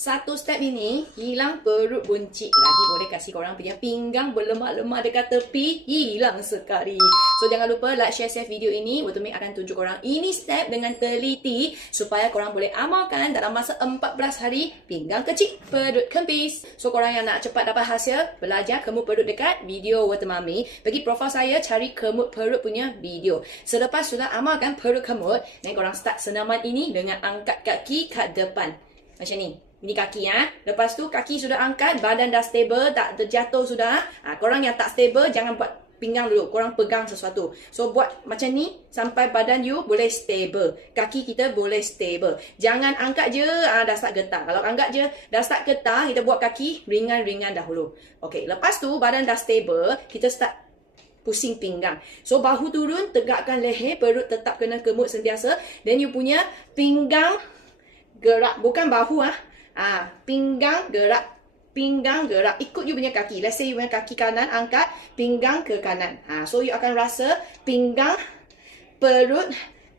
Satu step ini, hilang perut buncit. Lagi boleh kasih korang punya pinggang berlemak-lemak dekat tepi, hilang sekali. So, jangan lupa like, share, save video ini. Watermake akan tunjuk korang ini step dengan teliti supaya korang boleh amalkan dalam masa 14 hari pinggang kecil, perut kempis. So, korang yang nak cepat dapat hasil, belajar kemut perut dekat video Watermami, pergi profil saya, cari kemut perut punya video. Selepas sudah amalkan perut kemut, dan korang start senaman ini dengan angkat kaki kat depan. Macam ni. Ini kaki ya. Lepas tu kaki sudah angkat, badan dah stable, tak terjatuh sudah. Korang yang tak stable jangan buat pinggang dulu. Korang pegang sesuatu. So buat macam ni sampai badan you boleh stable. Kaki kita boleh stable. Jangan angkat je dah start getar. Kalau angkat je dah start getar, kita buat kaki ringan-ringan dahulu. Okey, lepas tu badan dah stable, kita start pusing pinggang. So bahu turun, tegakkan leher, perut tetap kena kemut sentiasa. Then you punya pinggang gerak, bukan bahu pinggang gerak, pinggang gerak, ikut you punya kaki. Let's say you punya kaki kanan angkat, pinggang ke kanan. So you akan rasa pinggang, perut,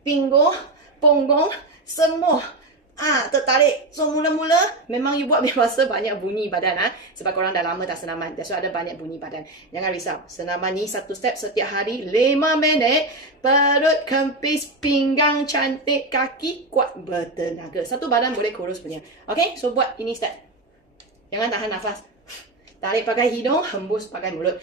pinggul, punggung semua tertarik. So mula-mula memang you buat biasa banyak bunyi badan sebab korang dah lama tak senaman. That's why ada banyak bunyi badan. Jangan risau. Senaman ni satu step setiap hari 5 minit. Perut kempis, pinggang cantik, kaki kuat bertenaga. Satu badan boleh kurus punya. Okay, so buat ini step. Jangan tahan nafas. Tarik pakai hidung, hembus pakai mulut.